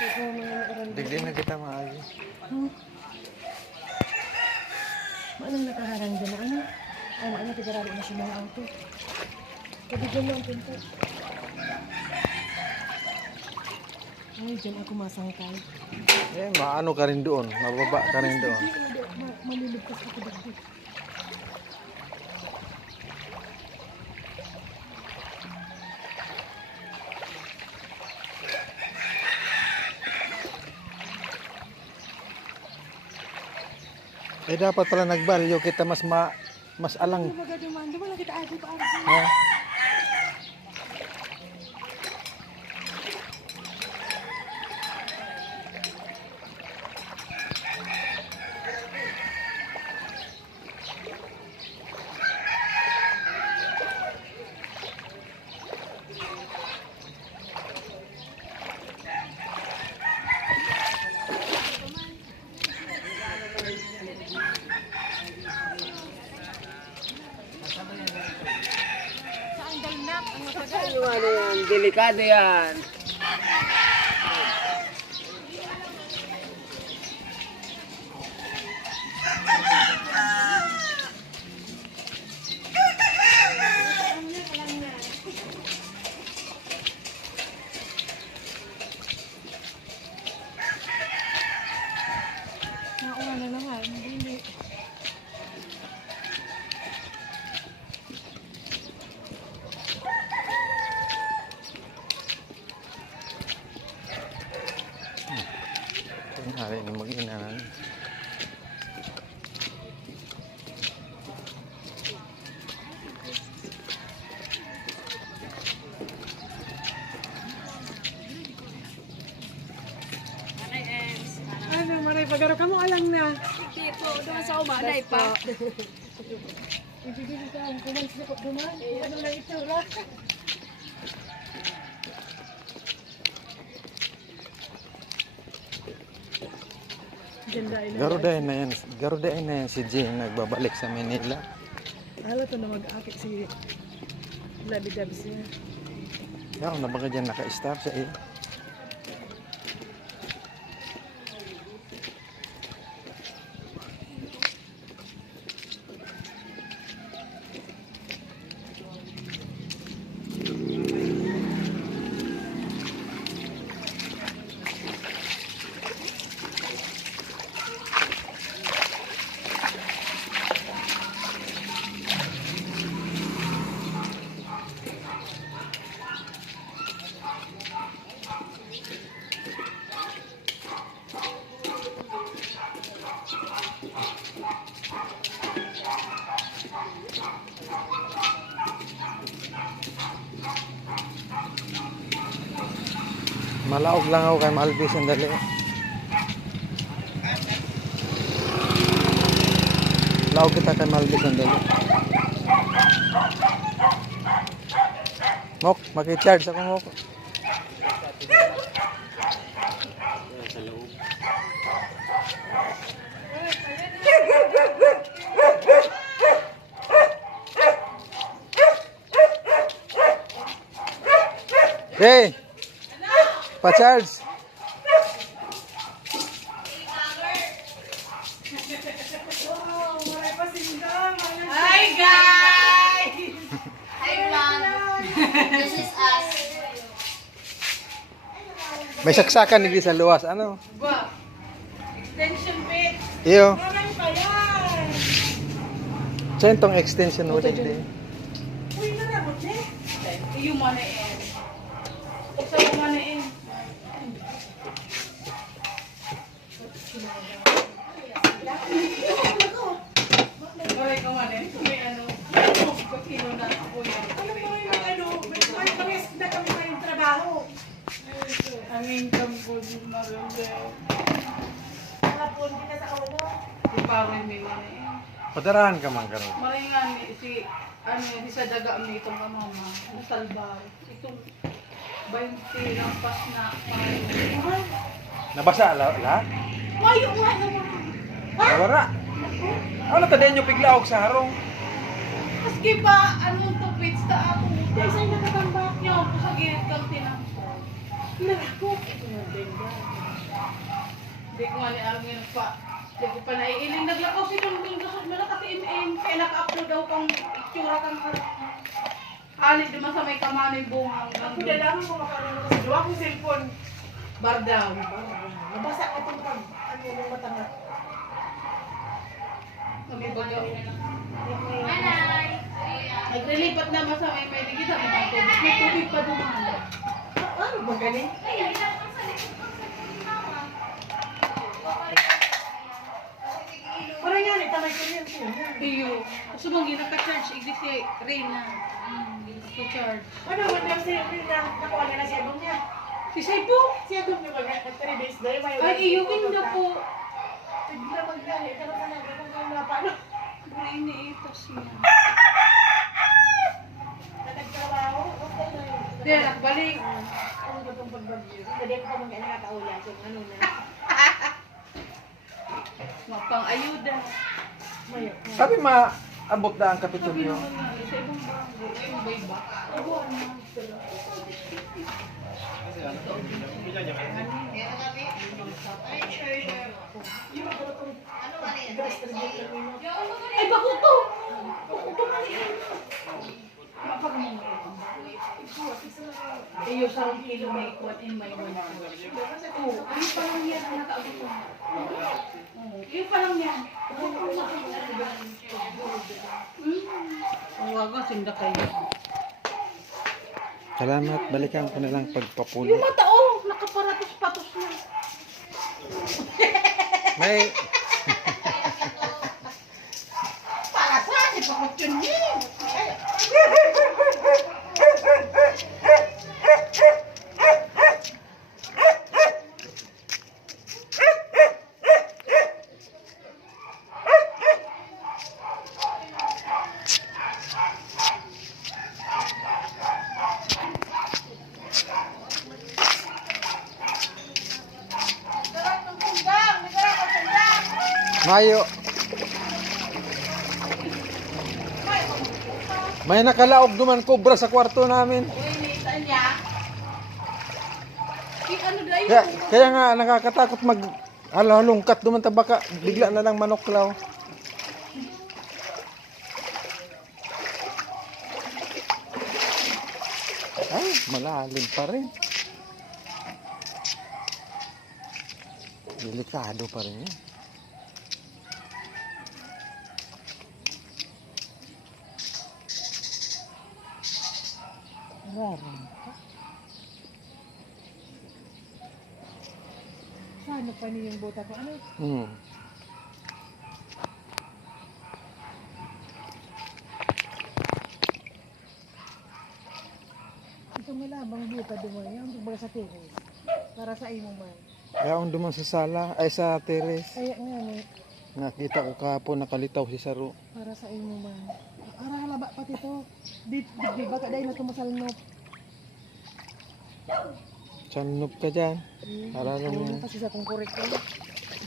Digdi na kita maayo. Anong nakaharang dyan na ano? Ano, tigaralo na siya mga auto. Kabigyan mo ang pinto. Ay, dyan ako masangkay. Maano ka rin doon. Mababa ka rin doon. Malilugkas ako dito. Dapat pala nagbalyo kita mas alang. Di ba lang kita agi pa agi? Ha? Ano yan? Delikado yan. Nakuha na naman. Hindi. Hari ini mag-inanan. Ano, maray pagaro ka mo alang na. Dito, doon sa umanay pa. Ibigay ka ang kuman sa kuman. Ano lang ito, ra? Garudain na yan si Jean nagbabalik sa Manila. Hala to na mag-akit si Labi-Dabs niya. Yaw, na baka dyan naka-star sa iyo. Malaog lang ako kay Malvi sandali. Laog kita kay Malvi sandali. Mok, maki-charge ako Mok. Hey! Pa-charge! Hi guys! Hi vlog! This is us. May saksakan hindi sa luwas. Ano? Ba? Extension bit. Iyo. Maraming pa yan. Saan tong extension mo din? Uy, narabot eh. Yung mana eh. Sa mana eh. Maray ka man eh. May ano. Bakino na ako yan. Alam mo may ano, may pares na kami kayong trabaho. Ang income ko din marami. Hapon kita sa ulo. Di pa rin may mana eh. Padarahan ka man karon. Maray nga ni si ano yun, sa daga ang itong ano ma. Nasalbar. Itong 20 lang pas na paano. Nabasa lahat? Mayo nga naman. Nawara. Ano ta din yung piglaog sa harong? Maski pa, anong tupits ta ako. Kaya sa'yo nakatambak. Yung, sa gilid kang tinampol. Nako. Benga. Di ko nga ni Arang yun pa. Di ko pa naiiling. Naglakaw si Tungting Gasot mo na kati-im-im. Kaya naka-upload daw kang itsura kang halit naman sa may kamanoy bungang. Ako dalaman mo makaano kasi duwa kong cellphone. Bardaw. Nabasa ka itong pag ano yung mata nga. Kami bagaw. Naglilipat naman sa may digita mga tubig. May tubig pa dumaan. Ano ba galing? Parang yan, tamay ko yan. Iyo. Gusto mong ginaka-charge. Igdi si Reyna. Ginaka-charge. Ano, wala siya, nakuha na siya doon niya. Si Saipo? Siya doon niya mag 3 days na yun. Ay, iyo. Kinda po. Tigla magdali, pero talaga kung na paano. Pero iniitas niya. Nagtrabaho, okay na yun. Di, nakbalik. Ano ba itong pagbagyo? Hindi ko pa mga nakakaula kung ano na. Mapang ayuda. Mayo. Sabi maabot na ang Sabi Kapitolyo. naman nga, sa ibang barangay. Ay, yung bay ba? Ako, ano? Ay, bakit to? Bakit to? Mapag mo. Iyo, sarang kilo may ikwan in may one. Oo, ayun pa lang yan ang nakaabot ko. Oo, ayun pa lang yan. Ang waga, sinda kayo. Salamat, balikan ko na lang pagpapuli. Yung mata, oh, nakaparatos-patos na. May Para saan? Ipakutyon niya. Mayo. May nakalaog duman kobra sa kwarto namin. Uy, nita niya. Ano dahil? Kaya nga nakakatakot mag halungkat duman ta baka bigla na lang manoklaw. Ay, malalim pa rin. Delikado pa rin yan. Rarang. Sana pa niyo yung bota ko? Ano? Ito malabang buta dumayo. Ang baga sa tiris. Para sa imo man. Kaya ang duman sa sala, ay sa teres. Kaya nga ni. Nakita ko kahapon nakalitaw si Saro. Para sa imo man. Ara halaba pati to. Di baka dahil na tumasalnop. Sanup ka dyan. Aralan mo. Ano kasi sa kong korek ko.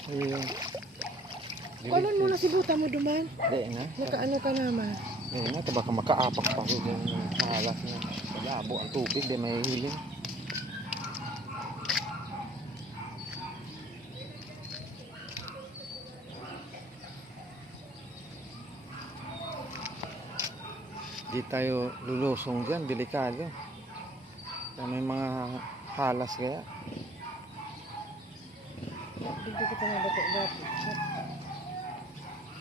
Ayun. Kuanon mo na si buta mo duman. Hindi nga. Nakaano ka naman. Hindi nga. Baka makaapak pa ko dyan ng halas na. Labo ang tubig. Di may hiling. Di tayo lulusong dyan. Delikado. May mga halas kaya. Dito kita na bato-bato.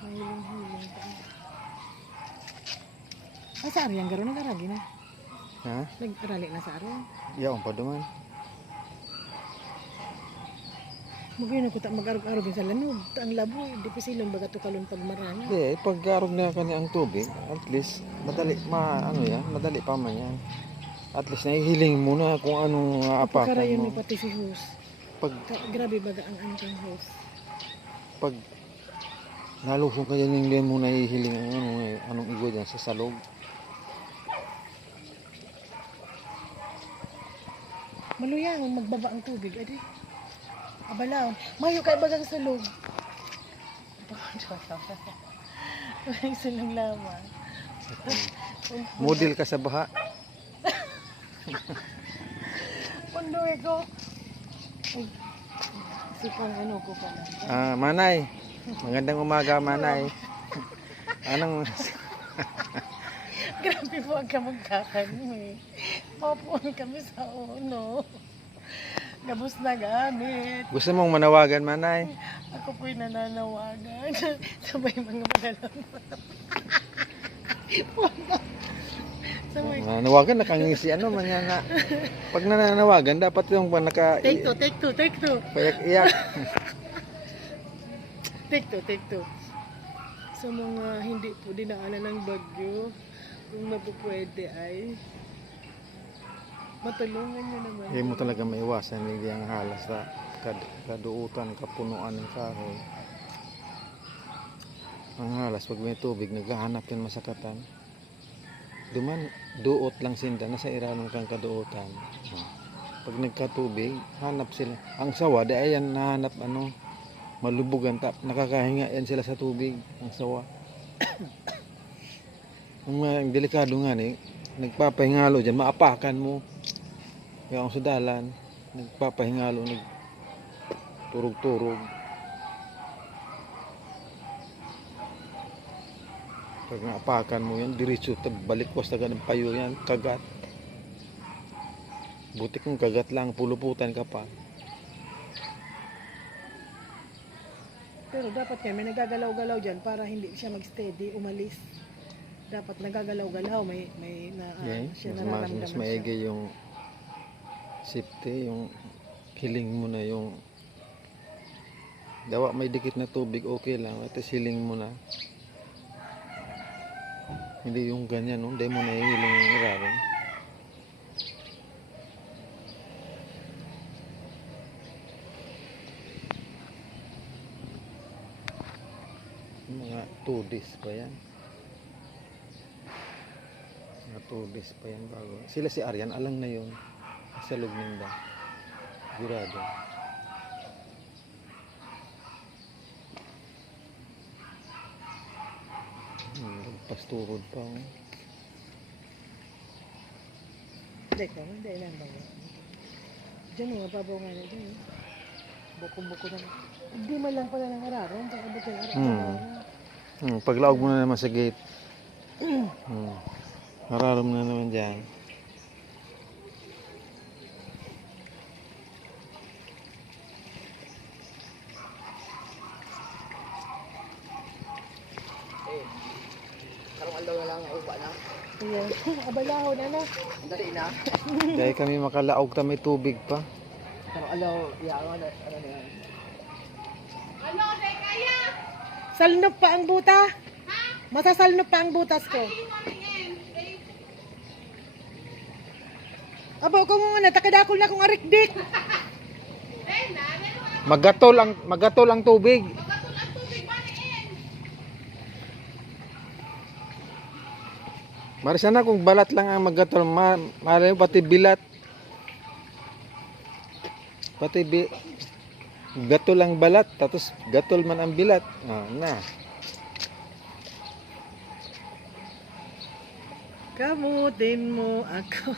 Mahiling-hiling pa. Ay, sa Ariang garo nag-aragi na. Ha? Nag-arali na sa Ariang. Yaon pa duman. Magayon ako mag-arog-arog sa lanog. Ang labo, di pa silang baga tukalon pag marami. Hindi, pag-arog na kanya ang tubig, at least, madali, madali pa man yan. At least, nahihiling muna kung anong aapakan Pagkarayon mo. ni pati si host. Grabe baga ang anong host. Pag nalusong ka dyan, hindi mo nahihiling anong igo dyan sa salog. Maluyang, magbaba ang tubig. Adi. Abalaw. Mayo kay bagang salog. Walang sulang lamang. Model ka sa baha. Undoy ko. Ay, sipang ano ko pala. Manay. Magandang umaga, Manay. Anong Grabe po ang kamagkakan mo eh. Mapuan kami sa uno. Gabos na gamit. gusto mong manawagan, Manay? Ako po'y nananawagan. Sabay mga madalang. Sabay. Nanawagan, nakangisi ano man yan na. Pag nananawagan, dapat yung Take two. payak-iyak. Take two. Sa mga hindi po dinaanan ng bagyo, kung mapupwede ay matulungan nyo naman. Hindi mo talaga maiwasan hindi ang halas sa kaduutan, kapunuan ng kahoy. Ang halas, pag may tubig, naghahanap yan masakatan. Duot lang sinda, nasa iranong kang kaduutan. Pag nagkatubig, hanap sila. Ang sawa, di ayan nahanap malubugan, nakakahinga yan sila sa tubig, ang sawa. Ang delikado nga nagpapahingalo dyan, maapakan mo. Kaya ang sudalan, nagpapahingalo, nagturog-turog. Pag naapakan mo yan, diretso, balikwas taga ng payo yan, kagat. Buti kung kagat lang, puluputan ka pa. Pero dapat may nagagalaw-galaw dyan para hindi siya mag-steady, umalis. Dapat nagagalaw-galaw, may siya Mas nararamdaman maigi yung safety, yung hiling mo na yung dawa may dikit na tubig, okay lang, at hiling mo na. Hindi yung ganyan, hindi mo na hiling yung irarin. Mga 2 days pa yan. Mga 2 days pa yan bago. Sila si Aryan, alang na yun. Sa loob ninda. Sigurado. Pasturod pa. Hindi lang ba? Diyan mga babaw nga na dyan. Buko-buko na. Hindi man lang pala ng araron. Pagkabot yung araron. Paglaog mo na naman sa gate. Mararam na naman dyan. Karong aldaw na lang, upa na. Ayan. Abalaho na na. Dali na. Dahil kami makalaog kami tubig pa. Karong aldaw, ano na yan. Ano, day kaya? Salnop pa ang buta. Masasalnop pa ang butas ko. Abo ko nga natakadakol na kong arikdik. Magatol ang tubig. Marisa na kung balat lang ang magatol, malay mo pati bilat. Gatol ang balat, tapos gatol man ang bilat. Na. Kamutin mo ako.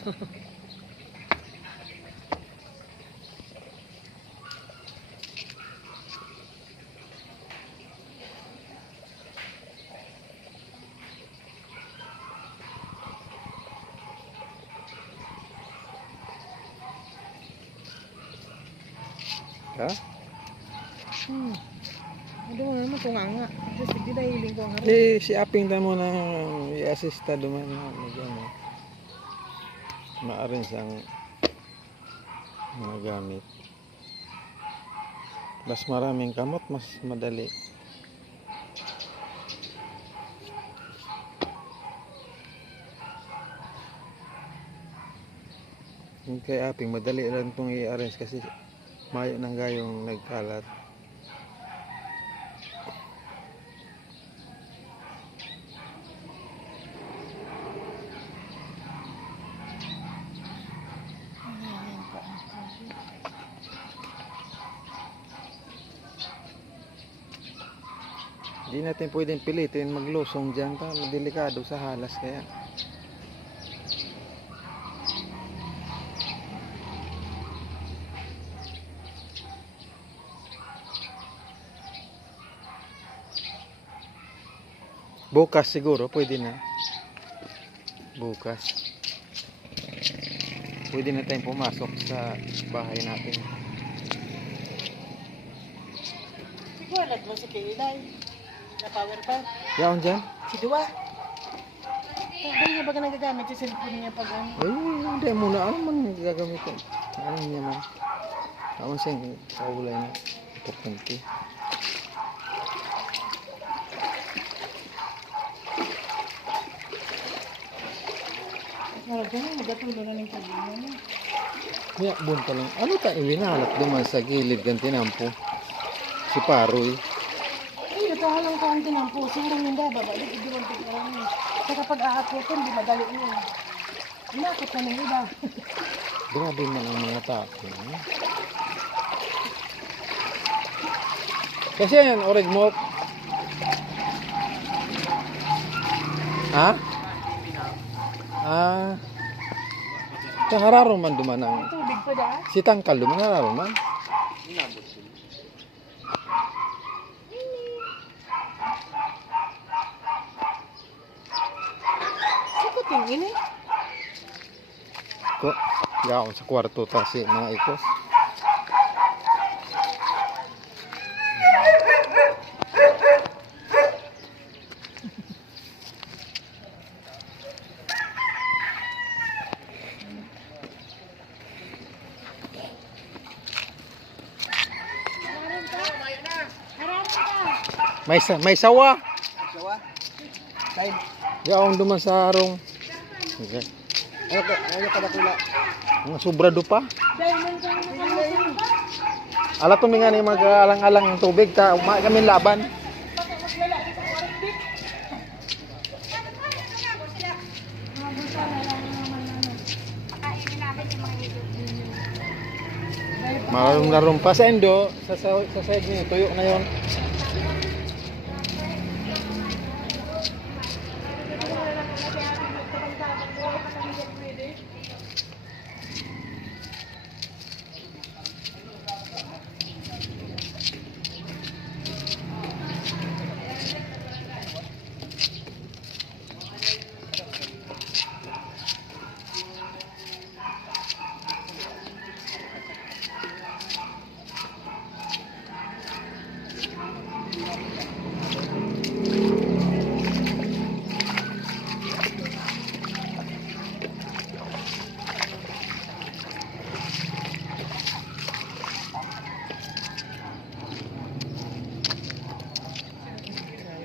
Ha? Ano mo naman kung nga. Just hindi na hiling ko ang harap. Si Aping ta mo na i-assista duman na ma-arrange ang mga gamit. Mas maraming kamot, mas madali. Yung kay Aping, madali lang itong i-arrange kasi mayo ng gayong nagkalat. Hindi natin pwedeng pilitin maglusong dyan pa, delikado sa halas kaya. Bukas siguro, pwede na. Bukas. Pwede na tayong pumasok sa bahay natin. Siguro mo si Kaiday. Na power bank. Yaon dyan? Si Dua. Hindi niya ba ka nagagamit yung cellphone niya pag ano? Ay, hindi muna. Ano man gagamit ko? Ano niya man? Tama siyang kaulay na. Importante. Marag ganun, magatulo na ng problema niya. Kaya, buwan pa lang. Ano tayo ilinalap duman sa gilid ng tinampo? Si Paroy. Ay, natahalang ka ang tinampo. Siguro yung daba, balik idiwan ko lang. Kaya kapag aakotin, di madali niya. Inakot na ng iba. Grabe man ang mga tao. Kasi yan, orig mo. Ha? Ah. Sa hararo man duman ang Tubig pa daan. si Tangkal duman hararo man. Sikutin ini. Ko, yaon sa kwarto ta si mga ikos. May sawa. Sawa? Side. Yaon duman sa harong. Okay. Ano ka nakula? Mga sobrado pa. Diamond ka naman. Ala to nga ni mag-alang-alang ng tubig ta kami laban. Marong-larong pa sa endo sa side niyo tuyo na yon.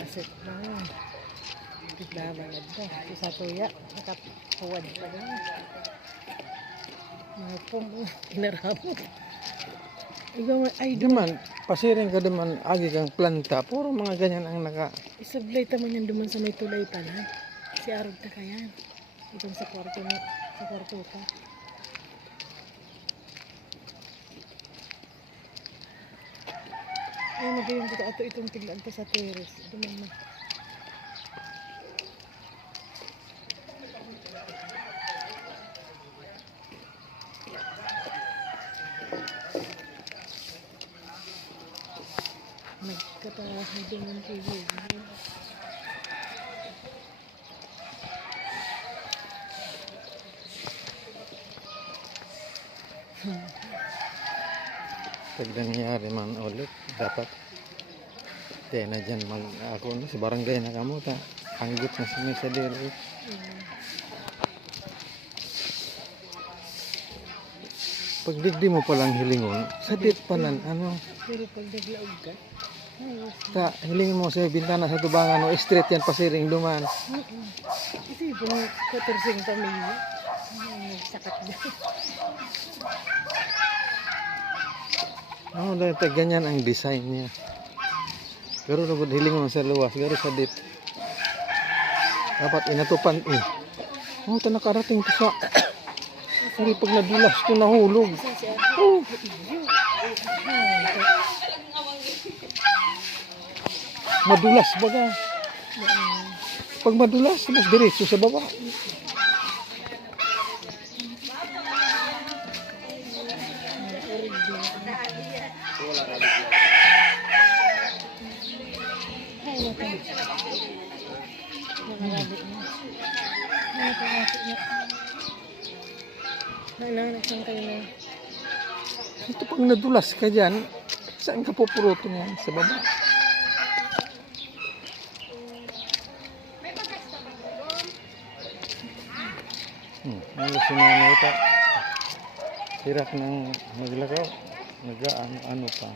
Set na. Tiglaban na ito. Ito sa tuya. Nakapuwad pa na. Mga pong kinaramo. Ikaw ay Duman, pasiring ka duman agi kang planta, puro mga ganyan ang naka. isablay taman yan duman sa may tulay pa na. Si Arog ta kayan. Itong sa kwarto na. Sa kwarto ka. Ay, magayon ko ato itong tiglaan pa sa terrace. Duman na. Nagkatahan din ng TV. Pag nangyari man ulit, dapat kaya na dyan mag ako na sa barangay na kamo ta. Anggot na sa diri. Pag digdi mo palang hilingon, sadit palan ano, Pero pag naglaog ka, ayos. ta hilingin mo sa bintana sa tubangan o street yan pasiring duman. Kasi kung katursing pamilya, nagsakat na. Dahil ganyan ang design niya. Pero lugod hilingon sa luwas, pero sadit. Dapat inatupan eh. Ta nakarating to sa hindi pag nadulas to nahulog. Oh. Madulas baga. Pag madulas, mas diretso sa baba. Nakalabi na. Ano ka nga niya? Nananak kayo na. Ito pag nadulas ka dyan, saan ka pupuruto niyan? Sa baba. Ano si nanay pa? Hirap ng maglakaw. Nag-ano pa.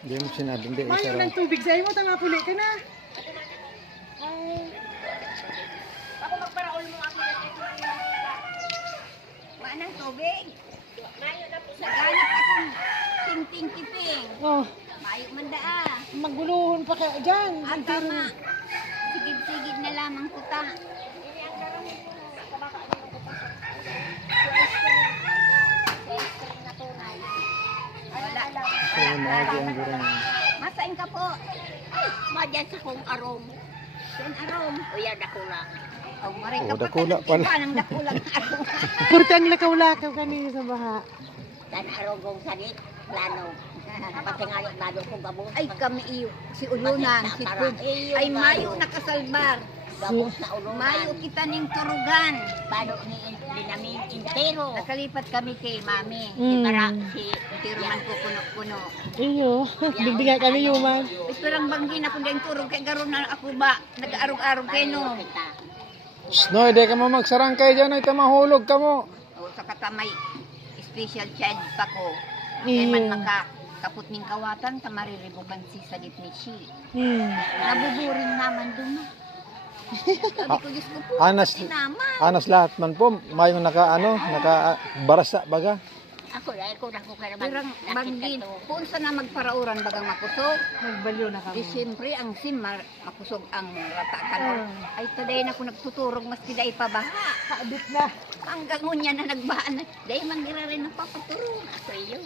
Hindi mo sinabi, hindi. Mayo Isara. ng tubig sa'yo mo, tanga puli ka na. Manang tubig. Naganap akong ting-ting-tiping. Oh, Mayo man daa. maguluhon pa ka dyan. Ang tama. Sigid-sigid na lamang kuta. Wala. Kaya maagi ang gurang. Masain ka po. Ay, madyan sa kong arom. Yan arom. O yan, dakula. O, maray Oh, ka dakula pala. Panang dakulang arom. Purtang lakaw-lakaw kanina sa baha. Dan araw kong sanit, plano. Pati nga yung lalo kong gabos. Ay, kami iyo. Si Ulunan, si Pud. Ay, mayo nakasalbar. Gabos na Ulunan. Mayo kita ning turugan. Balo ni namin intero. Nakalipat kami kay Mami. Si Para, si Tiruman ko puno-puno. Iyo, bigbigan kami yuman. Isperang banggin ako din turog kay garon na ako ba. Nag-arog-arog kay no. Snoy, di ka mo magsarangkay dyan. Ito mahulog ka mo. O, sa katamay, special child pa ko. Kaya man makakaput ning kawatan, tamariribukan si Salit ni Shi. Nabuburing naman dun. Sabi ko, Diyos ko po, Anas, naman. anas lahat man po. Mayong naka-barasa baga. Ako na ko kaya naman. Banggin, kung saan na magparauran bagang makusog. Nagbaliw na Di siyempre, ang sim, makusog ang ratakan. Ay, taday na ako nagtuturog, mas kiday pa ba? Kaabit na. Hanggang unya na nagbaan. Dahil mangira rin ng papaturong. Ako iyo.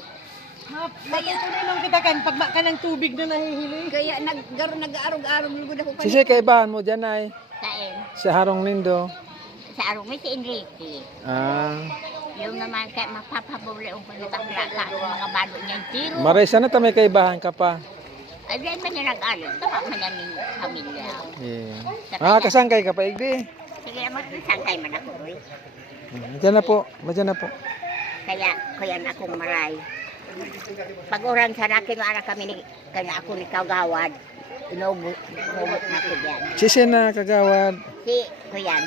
Matutuloy lang kita kan, pag ka ng tubig na nahihilig. Kaya nag-arog-arog lugod ako Sisi, kaibahan mo dyan ay. Kain. Sa Harong Nindo. Sa arong may si Enrique. Ah, Yung naman kaya mapapabuli ang pagkatakla ka mga balo niyang tiro. Maray, sana ta may kaibahan ka pa. Ay, diyan man niya nag-alin. Tama man niya ng pamilya. Yeah. Kasangkay ka pa, Igdi. Sige naman, sangkay man ako, Roy. Diyan na po, madyan na po. Kaya, kuyan akong maray. Pag orang sa akin, anak kami, kaya ako ni Kagawad. Inubot na ko dyan. Sisi na, kagawad. Si, kuyan.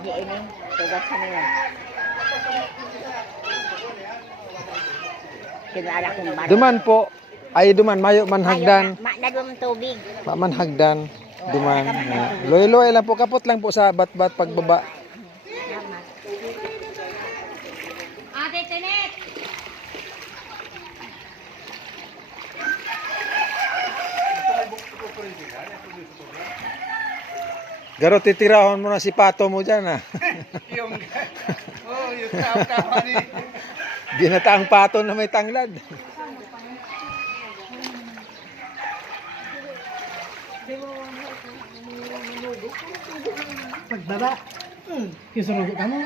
Di ini, tugas kami yun. Kinala kong baro. Duman po. Ay, duman. Mayo man hagdan. Nadumang tubig. Man hagdan. Duman. Loy-loy lang po. Kapot lang po sa bat-bat pagbaba. Ate Tenet! Garo, titirahon mo na si Pato mo dyan, ha? Yung tama ni. Ginataang pato na may tanglad. Pagbaba. Kisurugo ka mo.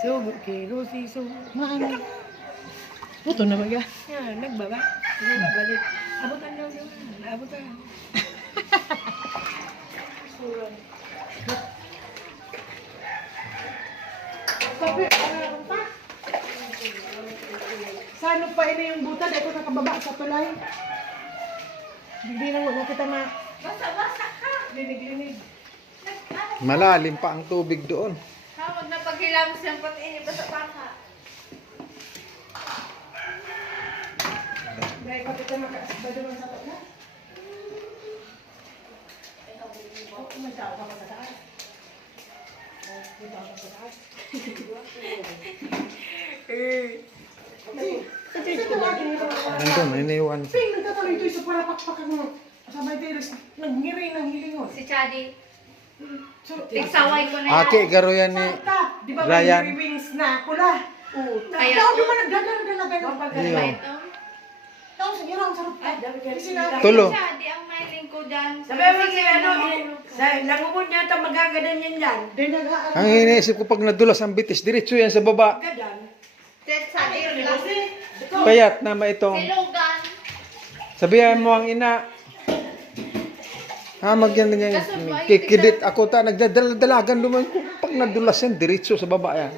Sugo, kirusi, sugo. Maano. Puto na baga. Yan, nagbaba. Balik. Abutan daw yun. Abutan. Sabi, pa? Saan pa ini yung butad? Ito nakababa sa tulay. Hindi na wala kita na. Basa-basa ka! Linig-linig. Malalim pa ang tubig doon. Tawag na paghilamos yung pati ini basa-basa. Dahil pati ka makasbado ng sapat na. Masawa ka sa taas. Nandun, iniwan ko. Sing, nagtatuloy ito sa para pakpakan mo. Sabay tiris, nagngiri ng hilingon. Si Chadi. So, Tigsaway ko na yan. Aki, garo yan ni ta, di ba Ryan. may wings na pula? Oo. Kaya- Daw, di ba nagdagan na ganun? Iyo. Daw, sige lang, sarap. Kasi na, Tulo. Chadi ang may lingko dyan. Sabi mo si ano, sa langubon niya ito magagadan yan dyan. dahil nag-aaral. Ang iniisip ko pag nadulas ang bitis, diretso yan sa baba. Gadan. Sabi ko, Payat na itong. silugan. Sabihan mo ang ina. Ha, magyan ganyan. Kikidit ako ta. Nagdadalagan naman ko. Pag nadulas yan, diretso sa baba yan.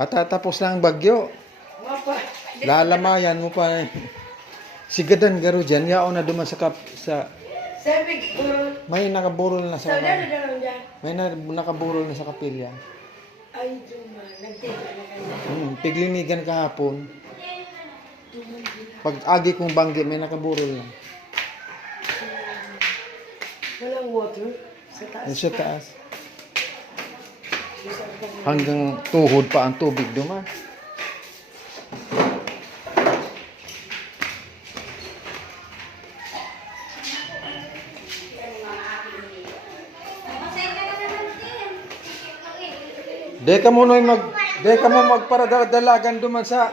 At tapos na ang bagyo. Lalamayan mo pa. Sigadan garo dyan. Yao na duman sa Sabi ko, may nakaburol na sa saudara daw dyan. may nakaburol na sa kapilya. Ay, Juma, nagtiga na kayo. Piglinigan kahapon. Pag agi kong banggi, may nakaburol na. Walang water sa taas. Yung sa taas. Hanggang tuhod pa ang tubig duman. Di ka mo magparadalagan duman sa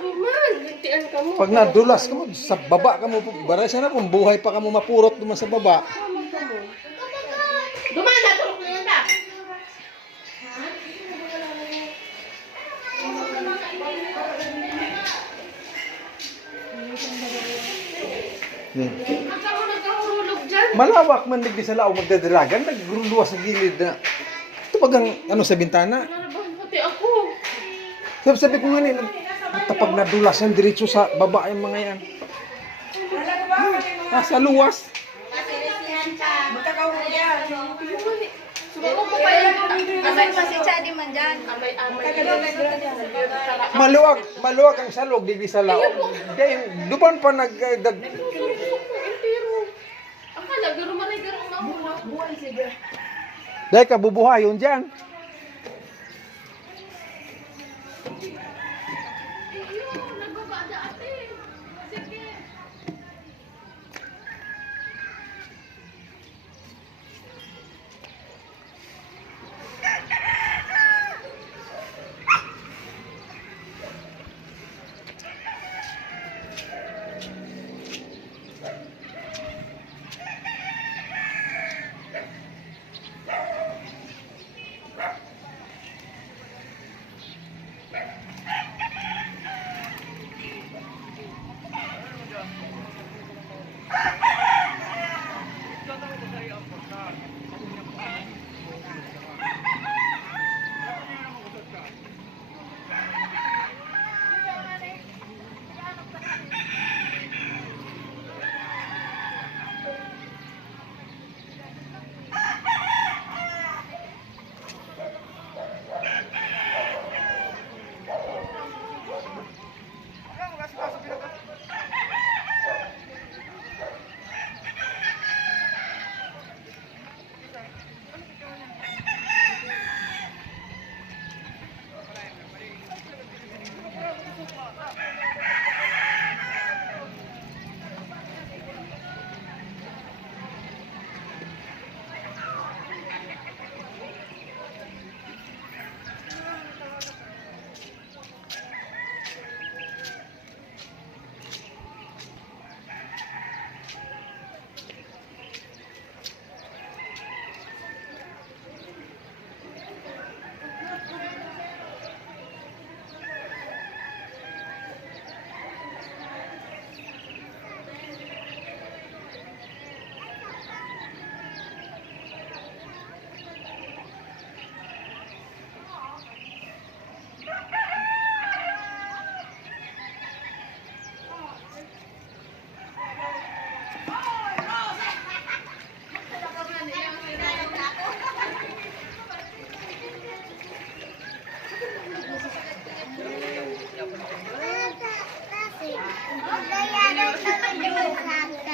pag nadulas ka mo sa baba ka mo bara siya na kung buhay pa ka mo mapurot duman sa baba. Dumanda, tulog na yan ta. Ako nagkahulog dyan. Malawak man digdi sa lao magdadalagan nagruluwas sa gilid na. Ito pag ang ano sa bintana. Narabahan pati ako. Sabi ko nga nila, pag nadulas yan diretso sa baba yung mga yan. Sa luwas. Magkakahuli yan. Sumako ko pa yung Asan pa si Chadi man dyan? Maluwag ang salog digdi sa lao. Dahil duban pa nagdag. Akala, garo man ay garo mahulog. Buhay sige. Dahil ka bubuhayon dyan. Ayun, nagbabada ate. Sige.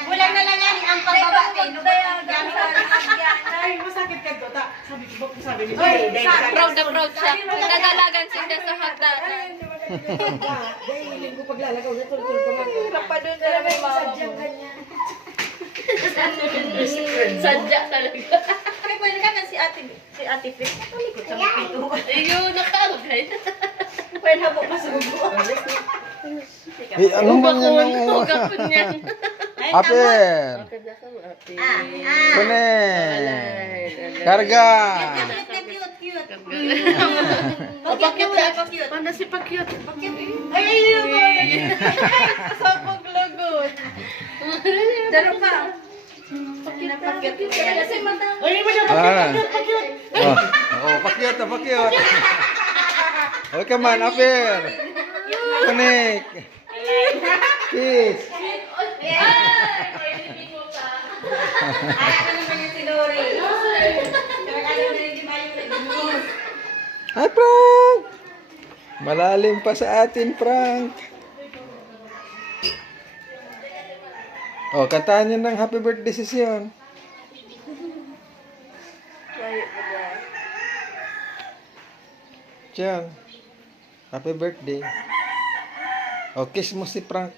Wala na lang yan ang pababa. Ay, masakit ka to. Sabi ko ba kung sabi niyo? Proud na proud siya. Nagdalagan siya sa hagdanan. Dahil hiling ko paglalagaw na tultul ko lang. Hirap pa doon talaga yung mama mo. Sadya talaga. Ay, pwede ka na si Ate Pip. Nakalikot sa mga pinto. Ayun, nakalagay. Pwede na po masubo. Ano man yan ang Bakon, hugapon niyan. Apir. Kuning. Karga. Panda si Pakyut. Ay, sa paglagot. Daro pa. Pakyut. Kasi mata. Ah. Oh, pakyut, pakyut. Okay, come on, Apir. Kuning. Kiss. Hi, Frank! Malalim pa sa atin, Frank. Oh, kantahan niyo ng happy birthday session. Chang, happy birthday. Oh, kiss mo si Frank.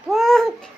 Frank!